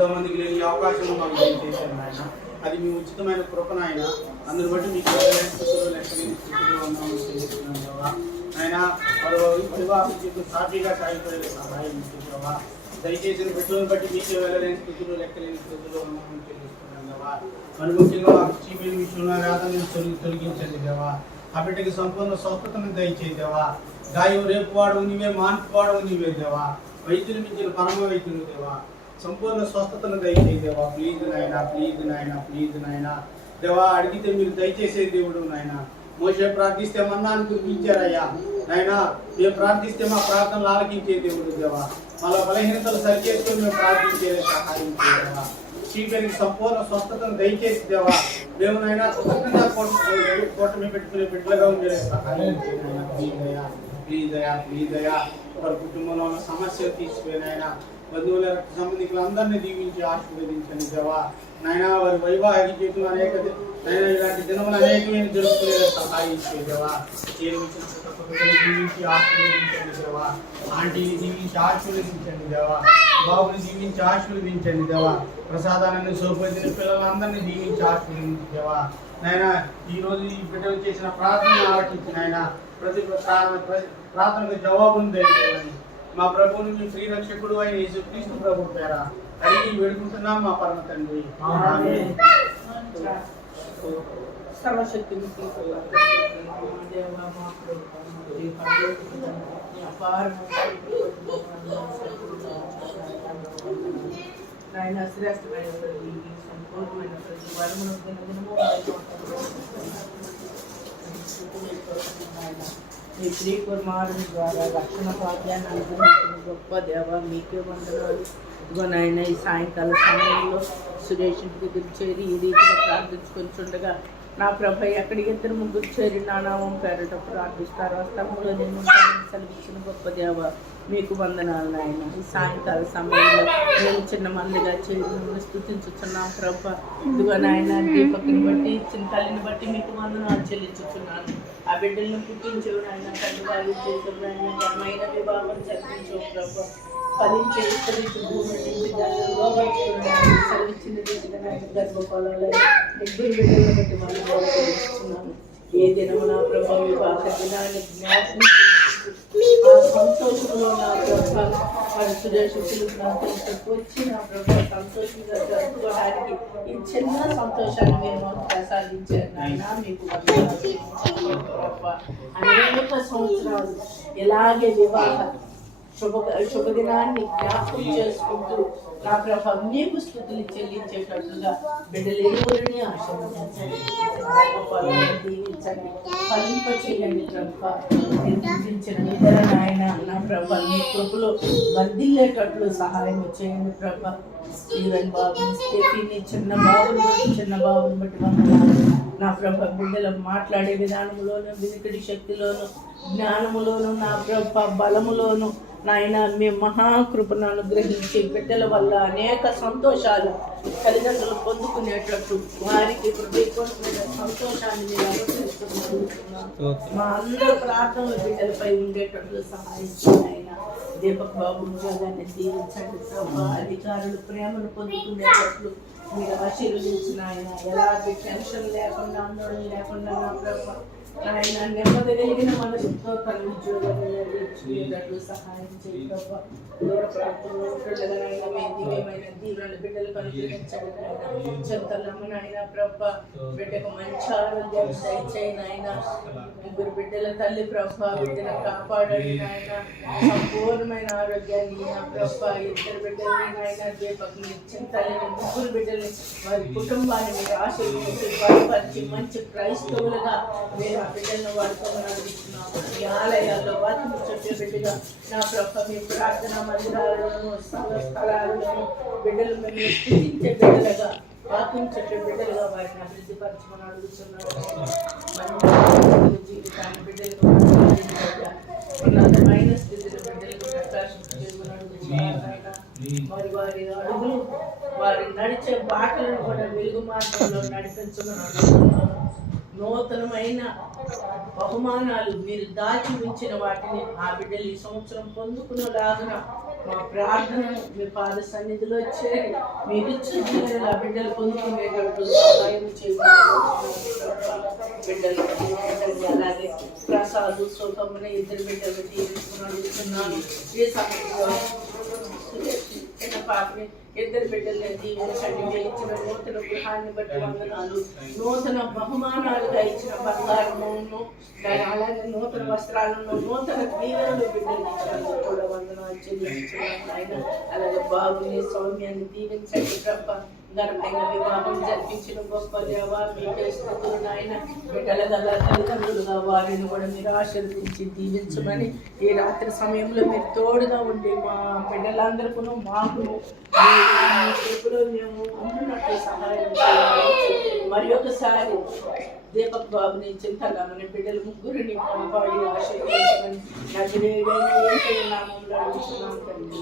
ఎంతోమందికి లేని ఈ అవకాశం మాకు దయచేశారు నాయన. అది మీ ఉచితమైన కృపనాయన. అందుని బట్టి మీకు లెక్కలేని స్థితిలో ఉన్నామని తెలుస్తున్నాం దేవా. ఆయన మరో వివాహ జీవితం సాఫీగా సాగిపోయే సహాయం చేసేవా. దయచేసిన బిడ్డలను బట్టి మీకే వెళ్ళలేని స్థితిలో లెక్కలేని స్థితిలో ఉన్నామని తెలుస్తున్నాం దేవా. మరి ముఖ్యంగా చీపిన విషయంలో వేదనని తొలగించండి దేవా. ఆ బిడ్డకి సంపూర్ణ స్వస్థతను దయచేదేవా. గాయం రేపు వాడు నీవే, మార్పు వాడు నీవే దేవా. వైద్యులు మించిన పరమ వైద్యులు దేవా. సంపూర్ణ స్వస్థతను దయచేదేవా. ప్లీజ్ నాయన, ప్లీజ్ నాయన, ప్లీజ్ నాయన దేవా. అడిగితే మీరు దయచేసే దేవుడు నాయన. మోషే ప్రార్థిస్తే మన్నాను కురిపించారయ్యా నాయన. మేము ప్రార్థిస్తే మా ప్రార్థనలు ఆలకించే దేవుడు దేవా. వాళ్ళ బలహీనతలు సరిచేసుకొని మేము ప్రార్థించే సహాయం చేయదేవా. చీకటికి సంపూర్ణ స్వస్థతను దయచేసి దేవా. మేము నాయన కూటమి పెట్టుకునే బిడ్డలుగా ఉండే సహాయం చేయనైనా. ప్లీజ్ అయ్యా, ప్లీజ్ అయ్యా, ప్లీజ్ అయ్యా. వారి కుటుంబంలో ఉన్న సమస్యలు తీసిపోయినాయన. బంధువుల రక్త సంబంధికులందరినీ దీవించి ఆశీర్వదించండి దేవా. నాయన వారి వైవాహిక జీవితం అనేక నాయన ఇలాంటి దినములు అనేకమైన జరుపుకునే సహాయం చేయదేవా. దీవించి ఆశీర్వదించండి దేవా. ఆంటీని దీవించి ఆశీర్వదించండి దేవా. బాబుని దీవించి ఆశీర్వదించండి దేవా. ప్రసాదాన్ని సోపదిన పిల్లలందరినీ దీవించి ఆశీర్వదించి దేవా. నాయన ఈరోజు ఈ బిడ్డలు చేసిన ప్రార్థన ఆలకించి నాయన ప్రతి ప్రార్థనకు జవాబును దయచేయాలని మా ప్రభువుని మీ శ్రీరక్షకుడు అయిన యేసుక్రీస్తు ప్రభు పేర అడిగి వేడుకుంటున్నాం మా పరమ తండ్రి. నాయన శ్రేష్టమైన సంపూర్ణమైన ప్రతి వరమును దినదినము మీ శ్రీ కుమారుని ద్వారా రక్షణ భాగ్యాన్ని అనుగ్రహించిన గొప్ప దేవ మీకే వందనాలు. ఇదిగో నాయన ఈ సాయంకాల సమయంలో సురేష్ ఇంటి దగ్గర చేరి ఈ రీతిగా ప్రార్థించుకొని చుండగా నా ప్రభ ఎక్కడికి ఇద్దరు ముగ్గురు చేరి నా నామం పేరట ప్రార్థిస్తారు ఆ స్థలంలో నేను సెలవిచ్చిన గొప్ప దేవ మీకు వందనాలు నాయన. ఈ సాయంకాల సమయంలో మేము చిన్న మందిగా చేరి మిమ్మల్ని స్థుతించుతున్నాం ప్రభ. ఇదిగో నాయన దీపకుని బట్టి ఇచ్చిన తల్లిని బట్టి మీకు వందనాలు చెల్లించుతున్నాను. ఆ బిడ్డలను పుట్టించు నాయన, తండ్రి వారి చేతులు నాయన ఘనమైన వివాహం జరిపించు ప్రభ. ఫలించే విస్తరించి భూమి నుంచి దాన్ని లోపరుచుకున్నాను సెలవిచ్చిన రీతిగా నాయన గర్భఫలాలు ఇద్దరు బిడ్డలను బట్టి మనం గౌరవిస్తున్నాను. ఏ దినమున ప్రభ వివాహ దినాన్ని జ్ఞాపకం సంతోషంలో నా ప్రభ మరి సురేషులు వచ్చి నా ప్రభ సంతోషంగా జరుపుకోవడానికి ఈ చిన్న సంతోషాన్ని మీరు మాకు ప్రసాదించారు నాయన. మీకు ప్రభ అనేక సంవత్సరాలు ఇలాగే వివాహ శుభదినాన్ని జ్ఞాపకం చేసుకుంటూ నా ప్రభ మీకు స్థుతులు చెల్లించేటట్లుగా బిడ్డలు ఎరువులని ఆశీర్వదించండి, దీవించండి, ఫలింప చేయండి ప్రభ. నిర్మించిన నిద్ర నాయన నా ప్రభ మీ కృపలో వర్ధిల్లేటట్లు సహాయం చేయండి ప్రభ. స్టీవెన్ బాబుని, స్టెఫీని, చిన్న బాబుని బట్టి వందనాలు నా ప్రభ. బిడ్డలు మాట్లాడే విధానంలోను, వినికిడి శక్తిలోను, జ్ఞానములోను, నా ప్రభ బలములోను నాయన మీ మహాకృపను అనుగ్రహించి బిడ్డల వల్ల అనేక సంతోషాలు తల్లిదండ్రులు పొందుకునేటట్టు వారికి హృదయపూర్వకమైన సంతోషాన్ని మీరు అనుగ్రహిస్తున్నారు. మా అందరి ప్రార్థనలు బిడ్డలపై ఉండేటట్లు సహాయం చేయండి. దీపక్ బాబు ఉద్యోగాన్ని దీవించండి ప్రభ. అధికారులు ప్రేమను పొందుకునేటట్లు మీరు ఆశీర్వదించిన ఆయన ఎలాంటి టెన్షన్ లేకుండా ఆందోళన లేకుండా నా ప్రభ ఆయన నెమ్మది కలిగిన మనసుతో తన ఉద్యోగాలు నెరవేర్చుకునేటట్లు సహాయం చేయగలవా. దూర ప్రాంతంలో ఉంటుండగా దివ్యమైన దీవెనలు బిడ్డలకు అనుగ్రహించండి నాయన. చెంతలమ్మని ఆయన ప్రభ బిడ్డకు మంచి ఆరోగ్యం దయచేయని ఆయన. ముగ్గురు బిడ్డల తల్లి ప్రభ బిడ్డను కాపాడండి నాయన. సంపూర్ణమైన ఆరోగ్యాన్ని నా ప్రభ ఇద్దరు బిడ్డలని నాయన దీపకు ఇచ్చిన తల్లిని ముగ్గురు బిడ్డల్ని వారి కుటుంబాన్ని మీరు ఆశీర్వదించి బలపరిచి మంచి క్రైస్తవులుగా మీరు ఆ బిడ్డలను వాడుకోమని అడుగుతున్నాము. ఈ ఆలయాల్లో వాటిని చుట్టే బిడ్డగా నా ప్రభ మీ ప్రార్థన మందిరాలను స్థలాలను బిడ్డలు మేము స్థితించే బిడ్డలుగా వాక్యం చెప్పే బిడ్డలుగా వారిని అభివృద్ధిపరచమని అడుగుతున్నాము. జీవితాన్ని బిడ్డలకు ఉన్నతమైన స్థితిలో బిడ్డలకు ప్రకాశం చేయమని అడుగుతున్నాను. మరి వారి అడుగులు వారి నడిచే బాటలను కూడా వెలుగు మార్గంలో నడిపించమని అడుగుతున్నాము. నూతనమైన బహుమానాలు మీరు దాచి ఉంచిన వాటిని ఆ బిడ్డలు ఈ సంవత్సరం పొందుకునేలాగా మా ప్రార్థనను మీ పాద సన్నిధిలో చేరి మీరు ఇచ్చిన మేరలా బిడ్డలు పొందుకునేటట్టు సహాయం బిడ్డలు అలాగే ప్రసాదు సోకమ్మని ఇద్దరు బిడ్డలు తీసుకుని అడుగుతున్నాను. ఈ సమయంలో చిన్న పాపని ఇద్దరు బిడ్డల్ని దీవించండి. ఇచ్చిన నూతన గృహాన్ని బట్టి వందనాలు, నూతన బహుమానాలుగా ఇచ్చిన బంగారమును అలాగే నూతన వస్త్రాలను నూతన దీవెనలు బిడ్డలు ఇచ్చినందుకు కూడా వందనాలు చెల్లించున్నాను ఆయన. అలాగే బాబుని సౌమ్యాన్ని దీవించండి ప్రభ. ఘనమైన వివాహం జరిపించిన గొప్ప దేవ మీకే స్తుతులు నాయన. బిడ్డల గల తల్లిదండ్రులుగా వారిని కూడా మీరు ఆశీర్వదించి దీవించమని ఈ రాత్రి సమయంలో మీరు తోడుగా ఉండి మా బిడ్డలందరికీ మాకును ఎప్పుడో మేము ఉంటున్నట్టు సహాయం చేయాలి. మరి ఒకసారి దీపక్ బాబుని చింతగామని బిడ్డలు ముగ్గురిని పంపాడి ఆశీర్వదించమని నజరేయుడైన యేసు నామములో అడుగుతున్నాం తండ్రి.